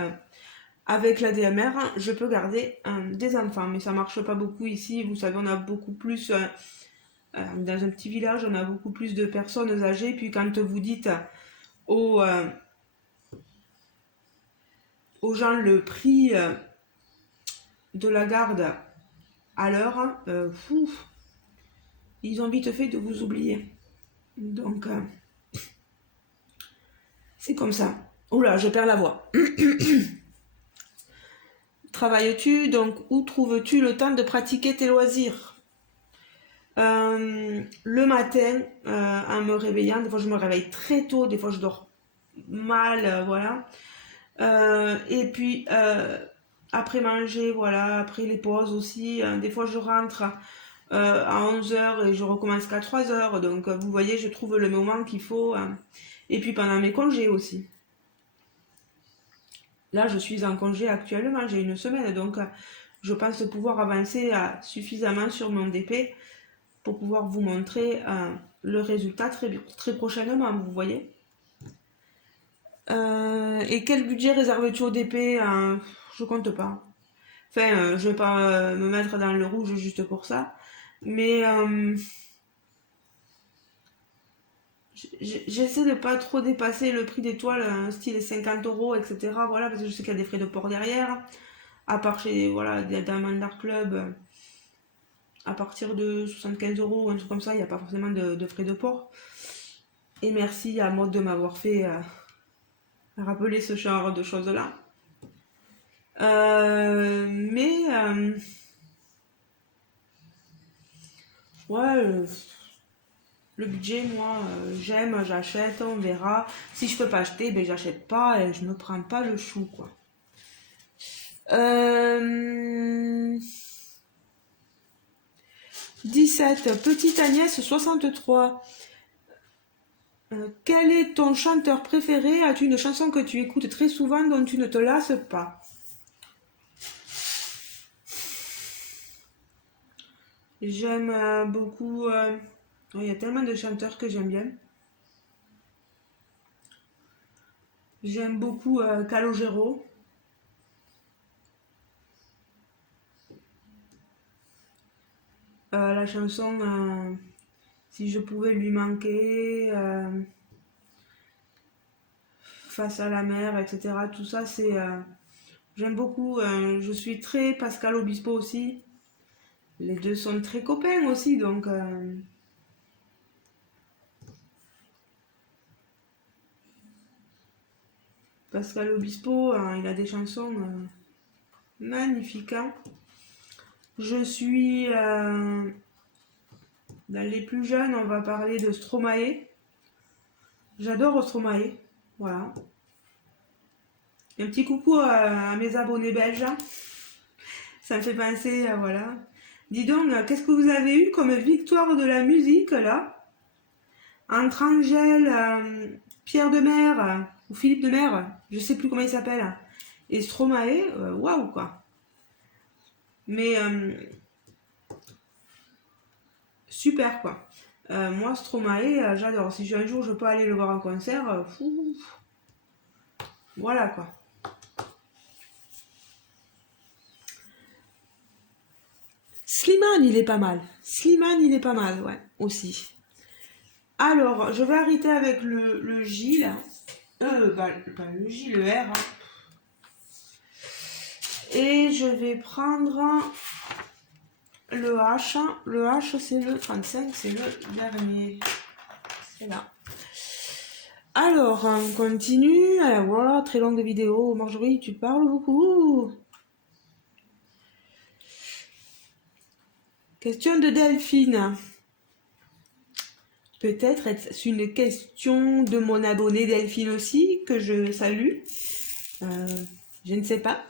avec la DMR, je peux garder des enfants, mais ça marche pas beaucoup ici. Vous savez, on a beaucoup plus dans un petit village, on a beaucoup plus de personnes âgées. Puis quand vous dites aux gens le prix de la garde à l'heure, ils ont vite fait de vous oublier. Donc c'est comme ça. Oula, je perds la voix. Travailles-tu, donc où trouves-tu le temps de pratiquer tes loisirs? Le matin, en me réveillant, des fois je me réveille très tôt, des fois je dors mal, voilà. Et puis après manger, voilà, après les pauses aussi, des fois je rentre à 11h et je recommence qu'à 3h, donc vous voyez, je trouve le moment qu'il faut. Et puis pendant mes congés aussi. Là, je suis en congé actuellement, j'ai une semaine, donc je pense pouvoir avancer suffisamment sur mon DP pour pouvoir vous montrer le résultat très prochainement, vous voyez. Et quel budget réserves-tu au DP? Je compte pas. Enfin, je vais pas me mettre dans le rouge juste pour ça. Mais j'essaie de pas trop dépasser le prix des toiles, style 50 euros, etc. Voilà, parce que je sais qu'il y a des frais de port derrière. À part chez voilà, des Diamond Art Club, à partir de 75 euros ou un truc comme ça, il n'y a pas forcément de frais de port. Et merci à Maud de m'avoir fait rappeler ce genre de choses-là. Ouais, le budget, moi, j'aime, j'achète, on verra. Si je peux pas acheter, ben j'achète pas et je me prends pas le chou, quoi. 17, petite Agnès 63. Quel est ton chanteur préféré? As-tu une chanson que tu écoutes très souvent dont tu ne te lasses pas? J'aime beaucoup... il y a tellement de chanteurs que j'aime bien. J'aime beaucoup Calogero. La chanson Si je pouvais lui manquer, Face à la mer, etc. Tout ça, c'est... j'aime beaucoup. Je suis très Pascal Obispo aussi. Les deux sont très copains aussi, donc... Pascal Obispo, il a des chansons magnifiques, hein. Je suis... dans les plus jeunes, on va parler de Stromae. J'adore Stromae. Voilà. Un petit coucou à mes abonnés belges. Ça me fait penser à... Voilà. Dis donc, qu'est-ce que vous avez eu comme victoire de la musique, là? Entre Angèle, Pierre de Mer, ou Philippe de Mer, je sais plus comment il s'appelle, et Stromae, waouh, quoi. Mais super, quoi. Moi, Stromae, j'adore. Si un jour je peux aller le voir en concert, voilà, quoi. Slimane, il est pas mal. Slimane, il est pas mal, ouais, aussi. Alors, je vais arrêter avec le J, là. Le J, le R. Hein. Et je vais prendre le H. Le H, c'est le 35, c'est le dernier. C'est là. Alors, on continue. Voilà, très longue vidéo. Marjorie, tu parles beaucoup. Question de Delphine. Peut-être est-ce une question de mon abonné Delphine aussi, que je salue. Je ne sais pas.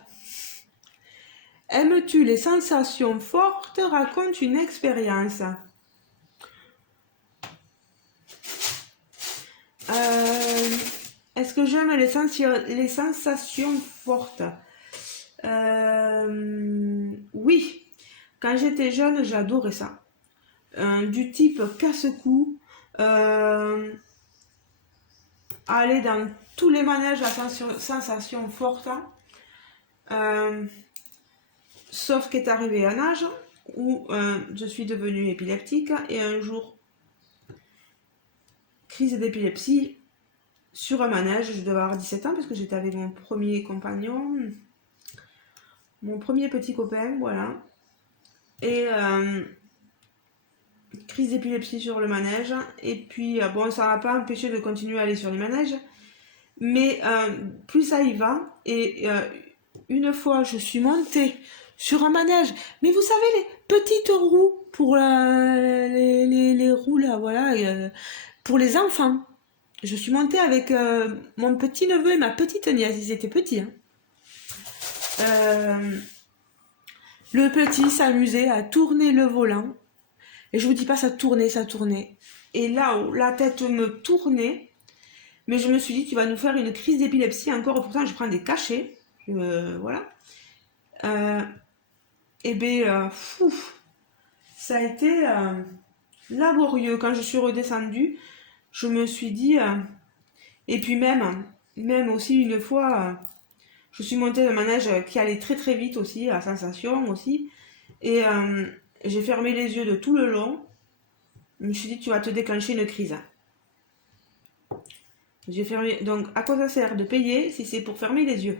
Aimes-tu les sensations fortes? Raconte une expérience. Est-ce que j'aime les sensations fortes? Oui. Quand j'étais jeune, j'adorais ça. Du type casse-cou, aller dans tous les manèges à sensations fortes. Sauf qu'est arrivé un âge où je suis devenue épileptique et un jour, crise d'épilepsie sur un manège. Je devais avoir 17 ans parce que j'étais avec mon premier compagnon, mon premier petit copain, voilà. Et crise d'épilepsie sur le manège. Et puis, bon, ça m'a pas empêché de continuer à aller sur les manèges. Mais plus ça y va. Et une fois, je suis montée sur un manège. Mais vous savez, les petites roues pour les roues là, voilà, pour les enfants. Je suis montée avec mon petit neveu et ma petite nièce. Ils étaient petits. Hein. Le petit s'amusait à tourner le volant. Et je vous dis pas, ça tournait, ça tournait. Et là où la tête me tournait, mais je me suis dit, tu vas nous faire une crise d'épilepsie encore. Pourtant, je prends des cachets. Voilà. Et ben, ça a été laborieux. Quand je suis redescendue, je me suis dit... et puis même aussi une fois, je suis montée le manège qui allait très très vite aussi, à sensation aussi. Et j'ai fermé les yeux de tout le long. Je me suis dit, tu vas te déclencher une crise. J'ai fermé. Donc, à quoi ça sert de payer si c'est pour fermer les yeux?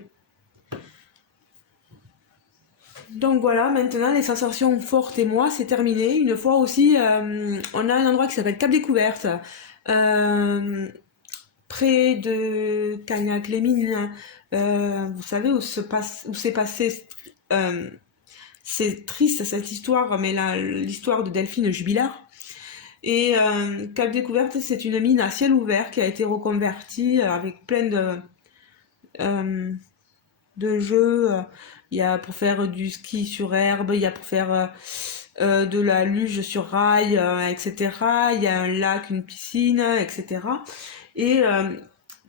Donc voilà, maintenant les sensations fortes et moi, c'est terminé. Une fois aussi, on a un endroit qui s'appelle Cap Découverte, près de Cagnac-les-Mines. Vous savez où s'est passé. C'est triste cette histoire, mais l'histoire de Delphine Jubilard. Et Cap Découverte, c'est une mine à ciel ouvert qui a été reconvertie avec plein de jeux. Il y a pour faire du ski sur herbe, il y a pour faire de la luge sur rail, etc. Il y a un lac, une piscine, etc. Et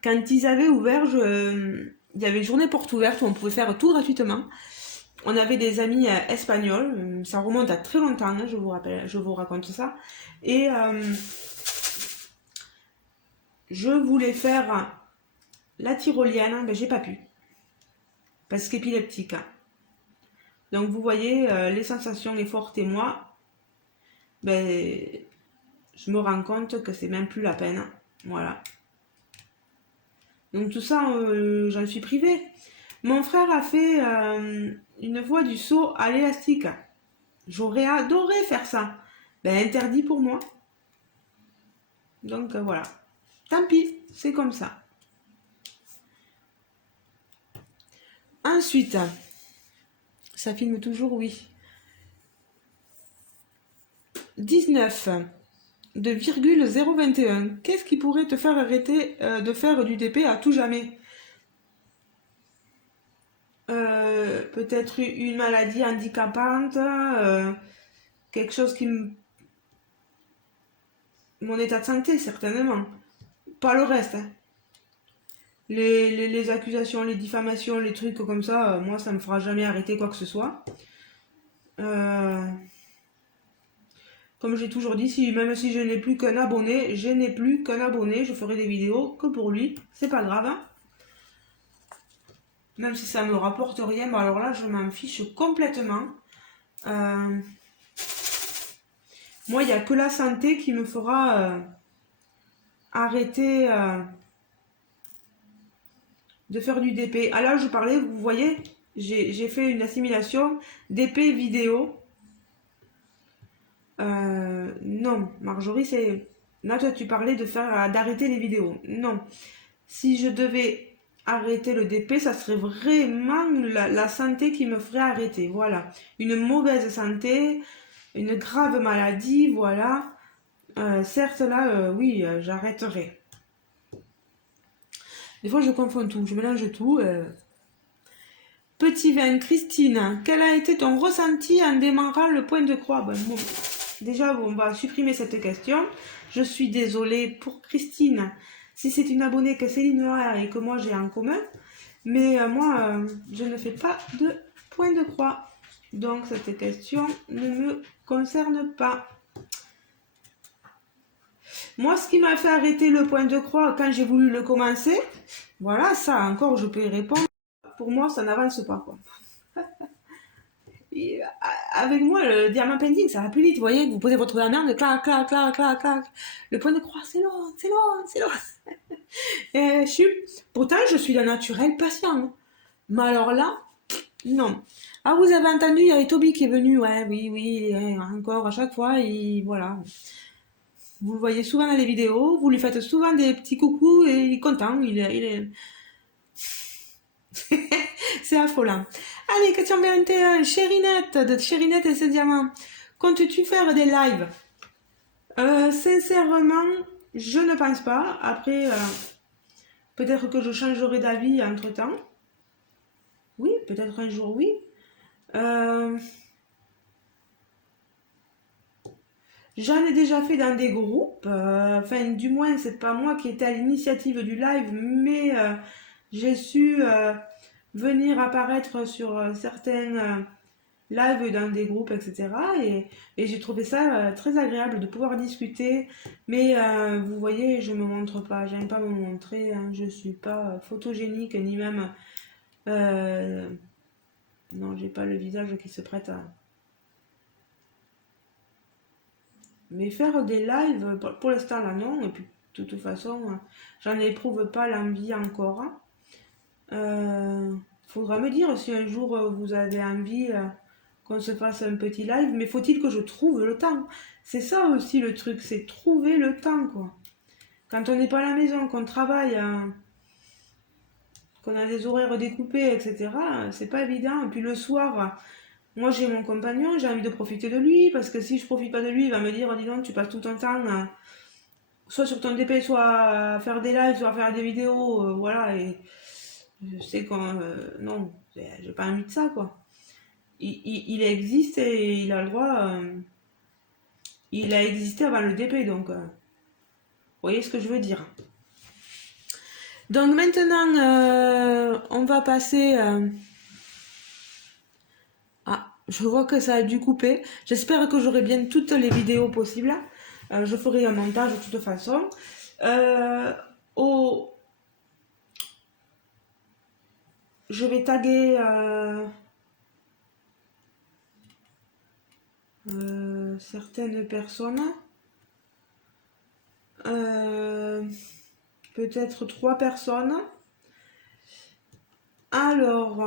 quand ils avaient ouvert, il y avait une journée porte ouverte où on pouvait faire tout gratuitement. on avait des amis espagnols, ça remonte à très longtemps, hein, je vous raconte ça. Et je voulais faire la tyrolienne, ben j'ai pas pu, parce qu'épileptique. Donc vous voyez, les sensations est fortes et moi, ben, je me rends compte que c'est même plus la peine. Voilà. Donc tout ça, j'en suis privée. Mon frère a fait une fois du saut à l'élastique. J'aurais adoré faire ça. Ben interdit pour moi. Donc voilà. Tant pis, c'est comme ça. Ensuite, ça filme toujours, oui. 19 de virgule 021. Qu'est-ce qui pourrait te faire arrêter de faire du DP à tout jamais? Peut-être une maladie handicapante, quelque chose qui me... Mon état de santé, certainement. Pas le reste. Hein. Les accusations, les diffamations, les trucs comme ça, moi, ça me fera jamais arrêter quoi que ce soit. Comme j'ai toujours dit, même si je n'ai plus qu'un abonné, je ferai des vidéos que pour lui. C'est pas grave. Hein. Même si ça me rapporte rien, bah alors là, je m'en fiche complètement. Moi, il n'y a que la santé qui me fera arrêter de faire du DP. Ah là, je parlais, vous voyez, j'ai fait une assimilation DP vidéo. Non, Marjorie, c'est... Là, toi, tu parlais d'arrêter les vidéos. Non. Si je devais arrêter le DP, ça serait vraiment la santé qui me ferait arrêter. Voilà. Une mauvaise santé, une grave maladie, voilà. Certes, là, oui, j'arrêterai. Des fois, je confonds tout, je mélange tout. Petit vin, Christine, quel a été ton ressenti en démarrant le point de croix? Bon, déjà, on va supprimer cette question. Je suis désolée pour Christine, si c'est une abonnée que Céline Noir et que moi j'ai en commun. Mais moi, je ne fais pas de point de croix. Donc, cette question ne me concerne pas. Moi, ce qui m'a fait arrêter le point de croix quand j'ai voulu le commencer, voilà, ça encore, je peux y répondre. Pour moi, ça n'avance pas, quoi. Et, avec moi, le diamant painting, ça va plus vite. Vous voyez, vous posez votre merde, clac, clac, clac, clac, clac. Le point de croix, c'est long, c'est long, c'est long. Et pourtant, je suis d'un naturel patient. Mais alors là, non. Ah, vous avez entendu, il y avait Toby qui est venu. Ouais, oui, encore à chaque fois, voilà. Vous le voyez souvent dans les vidéos, vous lui faites souvent des petits coucous et il est content, il est... C'est affolant. Allez, question 21, Chérinette, de Chérinette et ses diamants. Comptes-tu faire des lives? Sincèrement, je ne pense pas. Après, peut-être que je changerai d'avis entre-temps. Oui, peut-être un jour, oui. J'en ai déjà fait dans des groupes. Enfin, du moins, c'est pas moi qui étais à l'initiative du live, mais j'ai su venir apparaître sur certains lives dans des groupes, etc. Et j'ai trouvé ça très agréable de pouvoir discuter. Mais vous voyez, je me montre pas, j'aime pas me montrer. Hein, je suis pas photogénique ni même. Non, j'ai pas le visage qui se prête à. Mais faire des lives, pour l'instant là non, et puis de toute façon, j'en éprouve pas l'envie encore. Faudra me dire si un jour vous avez envie qu'on se fasse un petit live, mais faut-il que je trouve le temps? C'est ça aussi le truc, c'est trouver le temps quoi. Quand on n'est pas à la maison, qu'on travaille, qu'on a des horaires découpés, etc., c'est pas évident. Et puis le soir, moi j'ai mon compagnon, j'ai envie de profiter de lui, parce que si je profite pas de lui, il va me dire, dis donc, tu passes tout ton temps soit sur ton DP, soit à faire des lives, soit à faire des vidéos, voilà, et je sais que non, j'ai pas envie de ça, quoi. Il existe et il a le droit, il a existé avant le DP, donc, vous voyez ce que je veux dire. Donc maintenant, on va passer je vois que ça a dû couper. J'espère que j'aurai bien toutes les vidéos possibles. Je ferai un montage de toute façon. Euh, au... Je vais taguer certaines personnes. Euh, Peut-être 3 personnes. Alors,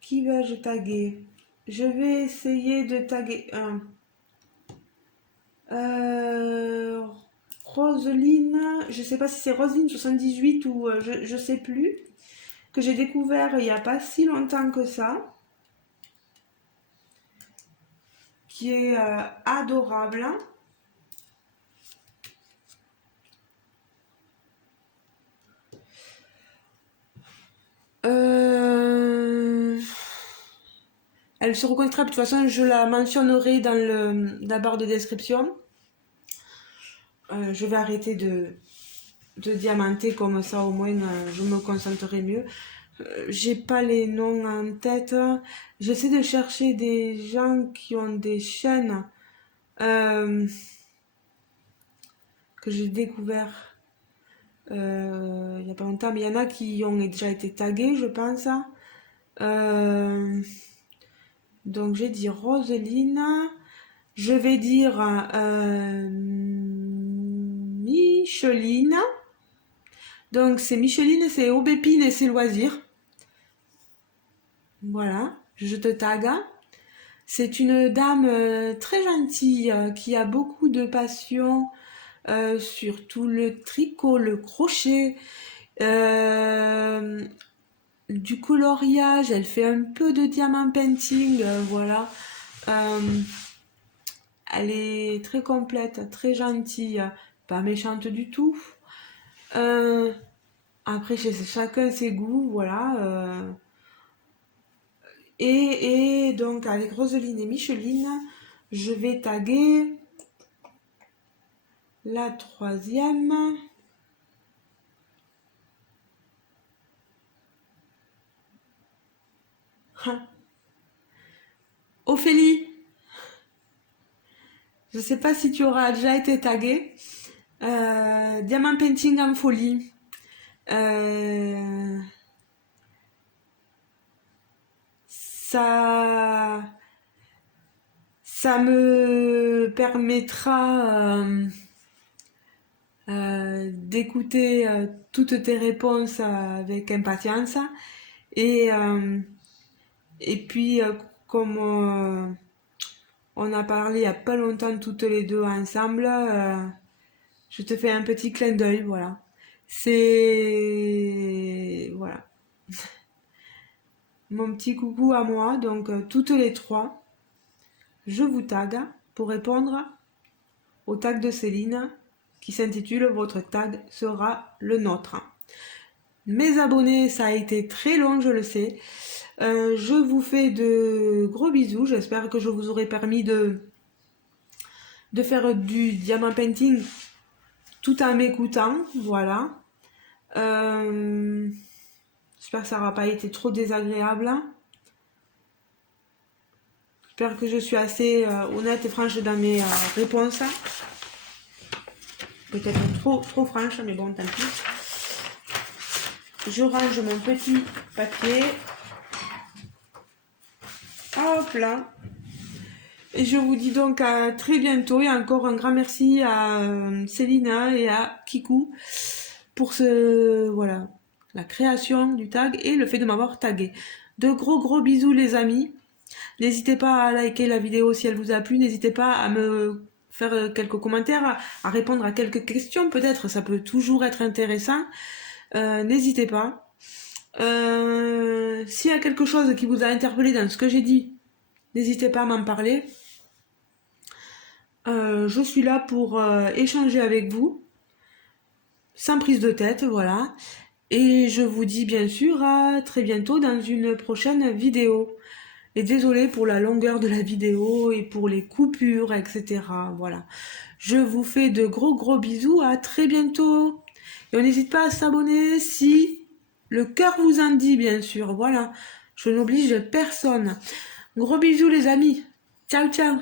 qui vais-je taguer? Je vais essayer de taguer un. Roseline, je sais pas si c'est Roseline 78 ou je sais plus, que j'ai découvert il n'y a pas si longtemps que ça, qui est adorable. Euh, Elle se reconnaîtra, de toute façon, je la mentionnerai dans la barre de description. Je vais arrêter de diamanter comme ça, au moins je me concentrerai mieux. J'ai pas les noms en tête. J'essaie de chercher des gens qui ont des chaînes que j'ai découvert il y a pas longtemps, mais il y en a qui ont déjà été tagués, je pense. Euh, donc j'ai dit Roseline. Je vais dire Micheline. Donc c'est Micheline, c'est Aubépine et c'est loisirs. Voilà, je te tag. C'est une dame très gentille qui a beaucoup de passion sur tout le tricot, le crochet, euh, du coloriage. Elle fait un peu de diamant painting, voilà. Euh, Elle est très complète, très gentille, pas méchante du tout. Euh, Après, chez chacun ses goûts, voilà. Et donc, avec Roseline et Micheline, je vais taguer la troisième. Ah, Ophélie, je sais pas si tu auras déjà été taguée. Diamant Painting en folie. Euh, ça, ça me permettra d'écouter toutes tes réponses avec impatience. Et, euh, et puis, comme on a parlé il n'y a pas longtemps toutes les deux ensemble, je te fais un petit clin d'œil, voilà. C'est... Voilà. Mon petit coucou à moi, donc toutes les trois, je vous tag pour répondre au tag de Céline qui s'intitule Votre tag sera le nôtre. Mes abonnés, ça a été très long, je le sais. Je vous fais de gros bisous. J'espère que je vous aurai permis de faire du diamant painting tout en m'écoutant. Voilà. J'espère que ça n'aura pas été trop désagréable. J'espère que je suis assez honnête et franche dans mes réponses. Peut-être trop franche, mais bon, tant pis. Je range mon petit papier. Hop là. Et je vous dis donc à très bientôt et encore un grand merci à Célina et à Kikou pour voilà, la création du tag et le fait de m'avoir tagué. De gros bisous les amis. N'hésitez pas à liker la vidéo si elle vous a plu. N'hésitez pas à me faire quelques commentaires, à répondre à quelques questions peut-être. Ça peut toujours être intéressant. N'hésitez pas. S'il y a quelque chose qui vous a interpellé dans ce que j'ai dit, n'hésitez pas à m'en parler. Je suis là pour échanger avec vous, sans prise de tête, voilà. Et je vous dis bien sûr à très bientôt dans une prochaine vidéo. Et désolé pour la longueur de la vidéo et pour les coupures, etc. Voilà. Je vous fais de gros bisous, à très bientôt. Et on n'hésite pas à s'abonner si le cœur vous en dit, bien sûr. Voilà, je n'oblige personne. Gros bisous les amis. Ciao, ciao.